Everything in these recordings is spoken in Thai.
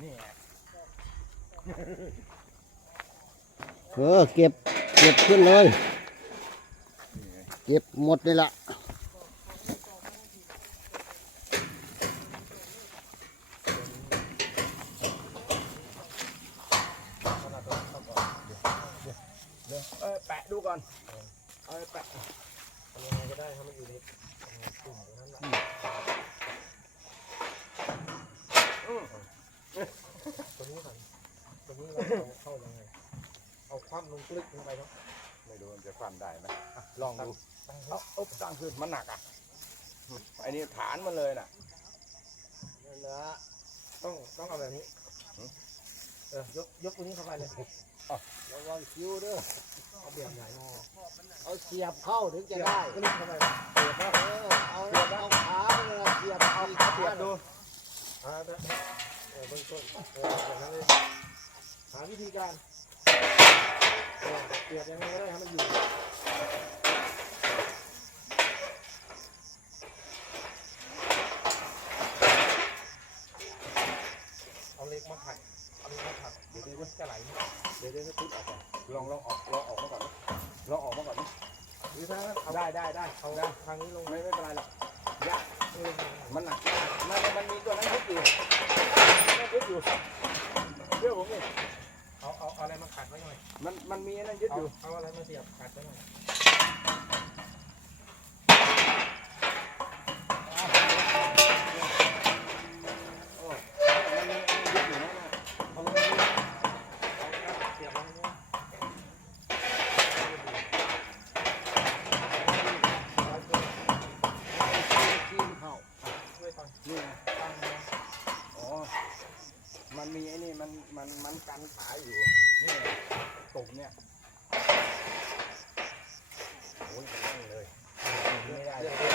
นี่ไงเออเก็บเก็บขึ้นเลยนี่ไงเก็บหมดเลยละเดี๋ยวเออแปะดูก่อนเอาไปแปะทำยังไงก็ได้ให้มันอยู่ในกลุ่มตรงนั้นแหละ อืม ตัวนี้ก่อนตัวนี้ เราเอาเข้ายังไงเอาคว่ำลงกลึกลงไปเนาะไม่รู้มันจะฟันได้ไหมอะลองดูตั้งเอาเอาตั้งขึ้นมันหนักอะอืมไอ้นี่ฐานมันเลยน่ะ นั่นแหละต้องต้องเอาแบบนี้หือ เออยกยกตัวนี้เข้าไปเลยระวังคิ้วเด้อเอาแบบไหนงอเอาเสียบเข้าถึงจะได้กลึกเข้าไปเสียบเข้าเออเอาเอาขาเนี่ยเสียบเอาเอาขาเสียบดู อ่าได้เออเบื้องต้นเออแบบนั้นเลย หาวิธีการเออเปลี่ยนยังไงก็ได้ให้มันอยู่เอาเหล็กมาขัดเอาเหล็กมาขัดเดี๋ยวเดี๋ยวจะไหลนะเดี๋ยวเดี๋ยวจะติดออกก่อนลองลองออกลองออกมาก่อนนะลองออกมาก่อนนะหรือถ้าเอาได้ได้ได้เอาได้ทางนี้ลงไม่ไม่เป็นไรหรอกยากเออมันหนักมันมันมีตัวนั้นยึดอยู่มันยึดอยู่ เชื่อผมนี่เอาเอาเอาอะไรมาขัดไว้หน่อยมันมันมีอันนั้นยึดเอาอยู่ เอาอะไรมาเสียบขัดไว้หน่อย นี่มันมันมันกันขาอยู่ นี่ไงตุ่มเนี่ยโอ้ยมันแน่นเลยไม่ได้ เดี๋ เลย วย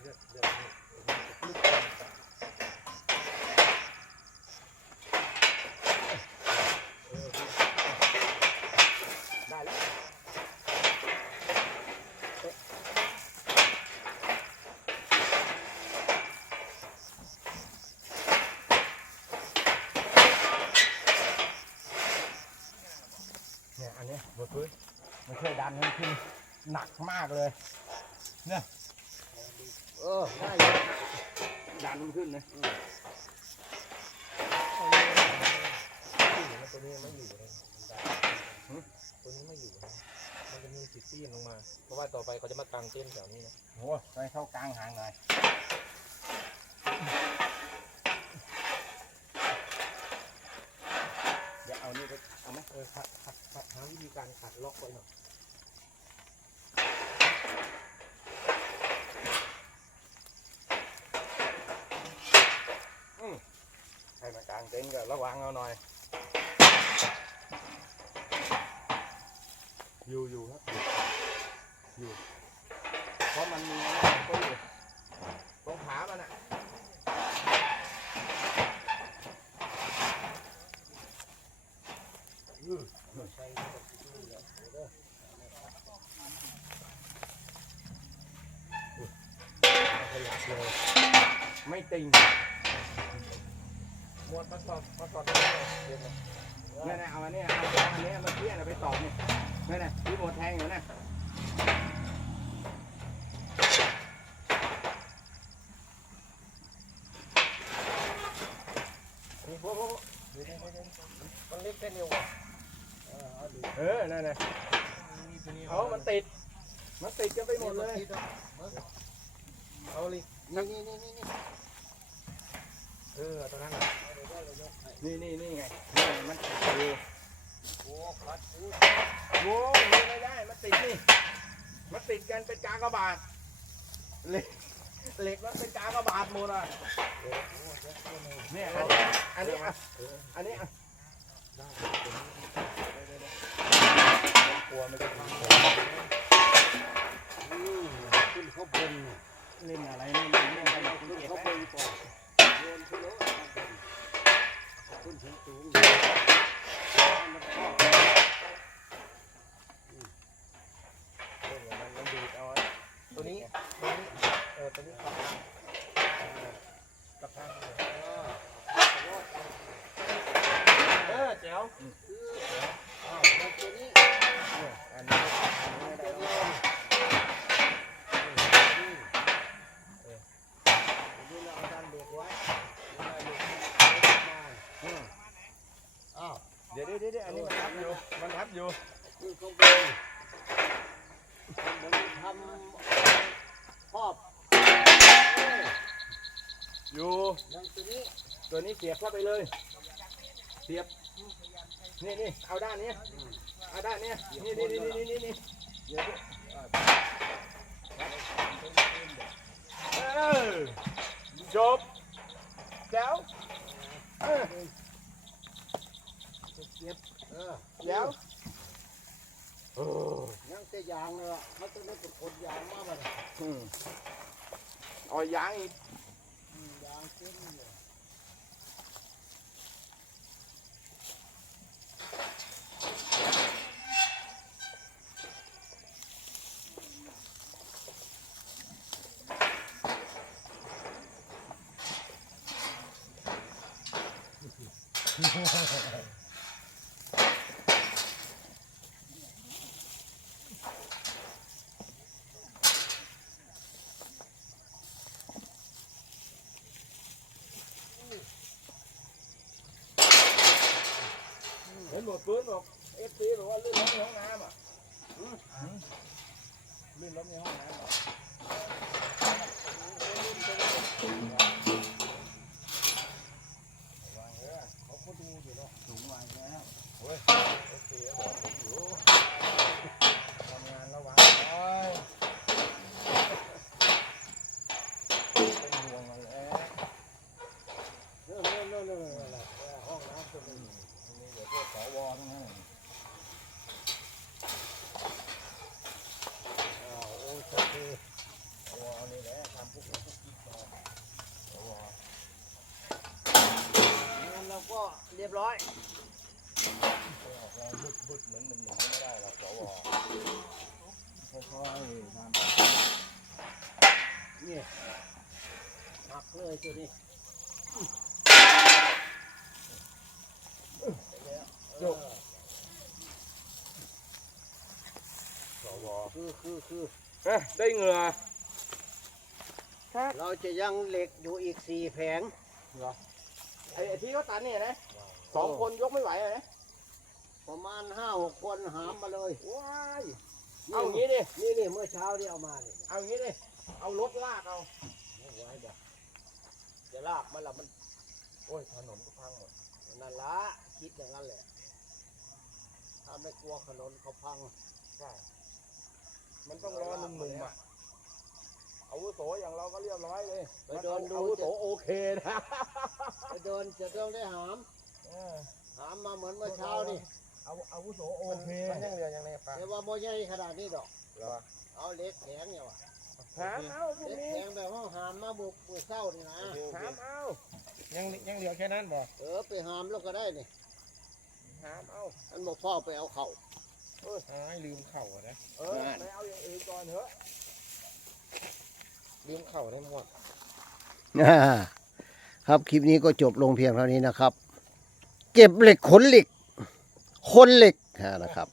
เดี๋ยวเดี๋ยวเดี๋ยวเออ ได้แล้ว เนี่ยอันเนี้ยบนพื้นมันช่วยดันให้ขึ้นหนักมากเลยเออได้อยู่ดันมันขึ้นเลยตัวนี้ไม่อยู่เลยตัวนี้ไม่อยู่นะมันจะมีสิทธิ์ปีนลงมา เพราะว่าต่อไปเขาจะมากางเต้นท์แถวนี้นะโอ้ไปเข้ากลางหางหน่อยเดี๋ยวเอานี่ไปเอาไหม เออขัดขั ดขัดหาวิธีการขัดล็อกไว้หน่อยให้มากลางเต็นท์ก็ระวังเอาหน่อย อยู่อยู่ครับอยู่อยู่ เพราะมันมีอะไรก็อยู่ตรงขามันอะ ขยับเลย ไม่ติงม้วนมาสอดมาสอดได้เลยเดี๋ยวนะนั่นน่ะเอาอันเนี้ยเอาอันเนี้ยมาเทียนเอาไปตอกนี่นั่นน่ะที่หมดแทงอยู่น่ะนี่พวกพวกเดี๋ยวเดี๋ยวเดี๋ยวมันเล็กแค่นิ้วอะเออเอาดู เออ นั่นนะเอามันติด มันติดกันไปหมดเลย เอาเลยนี่นี่นี่นี่เออตอนนั้นนี่นี่นี่ไงนี่มันติดอยู่โอ้คัดโว้ยไม่ได้ มันติดนี่ มันติดกันเป็นกากระบาทเหล็กเหล็กมันเป็นกากระบาทหมดอะเนี่ยอันนี้ อันนี้อันนี้ กลัวไม่ได้ทำอืมขึ้นเขาบนเนี่ยเล่นอะไรเล่นเล่นเล่นอะไรขึ้นเก็บเข้าไว้บนก่อนโยนขึ้นแล้วขึ้นถึงสูงมันเข้าเล่นกับมันมันดีดเอาไว้ตัวนี้ตัวนี้เออตัวนี้กับกับทาง ดี๋ยวเดี๋ยวเดี๋ยวอันนี้มันทับอยู่ มันทับอยู่คือเขาเป็นมันทำครอบอยู่ย่างตัวนี้ตัวนี้เสียบเข้าไปเลย เสียบ นี่นี่เอาด้านนี้เอาด้านนี้นี่นี่นี่นี่นี่นี่เออจบแล้ว ก็บเออแล้วโอ้ยังแต่ยางเลยอะเขาต้องได้เป็นคนยางมากเลยอืมเอายางอีกยางเส้นเลย เห็นหม ดปืนบอกเอฟซีบอกว่าลื่นล้มในห้องน้ำอะลื่นล้มในห้องน้ำอะเขาก็ดูอยู่เนาะ สูงวัยแล้ว เฮ้ยเอฟซีบอกผมอยู่ทำงานระวังหน่อยเป็นห่วงมันแหละ เนู่นนู่นนู่นนู่นอะไรห้องน้ำตัวนี้ นี่เดี๋ยวพวกสวทั้งนั้น อ้าวโอ้ยโอเค สวนี่แหละทำพวกเราพวกกิ๊กต่อสว งั้นเราก็เรียบร้อยไปออกแรงบึดบึดเหมือนหนึ่งหนึ่งไม่ได้หรอกสวค่อยๆทำนี่หักเลยตัวนี้จบสวคือคือคือเอ๊ะได้เหงื่อเราจะยังเหล็กอยู่อีกสี่แผงไอ้ไอ้ที่เขาตันเนี่ยนะ สองคนยกไม่ไหวเลยนะประมาณห้าหกคนหามมาเลยว้ายเอาอย่างนี้ดินี่นี่เมื่อเช้านี่เอามานี่เอาอย่างนี้ดิเอารถลากเอาไม่ไหวบอกจะลากมันละมันโอ้ยถนนก็พังหมดนั่นละคิดอย่างนั้นแหละถ้าไม่กลัวถนนเขาพังใช่มันต้องรอหนุ่มๆอะอาวุโสอย่างเราก็เรียบร้อยเลยไปเดินดูอาวุโสโอเคนะไปเดินจะต้องได้หาม เออหามมาเหมือนเมื่อเช้านี่เอาอาวุโสโอเคมันยังเหลืออย่างไรปะแต่ว่าโมใหญ่ขนาดนี้ดอกเหรอเอาเหล็กแข็งเนี่ยว่ะหามเอาพวกเหล็กนี้แข็งแบบห้องหามมาบุกบุกเศร้านี่นะหามเอายังยังเหลือแค่นั้นบ่เออไปหามแล้วก็ได้นี่หามเอาอันบอกพ่อไปเอาเข่าอ้ายลืมเข่าอะนะเออไปเอาอย่างอื่นก่อนเถอะลืมเข่าได้หมดครับคลิปนี้ก็จบลงเพียงเท่านี้นะครับ เก็บเหล็กขนเหล็กคนเหล็กนะครับ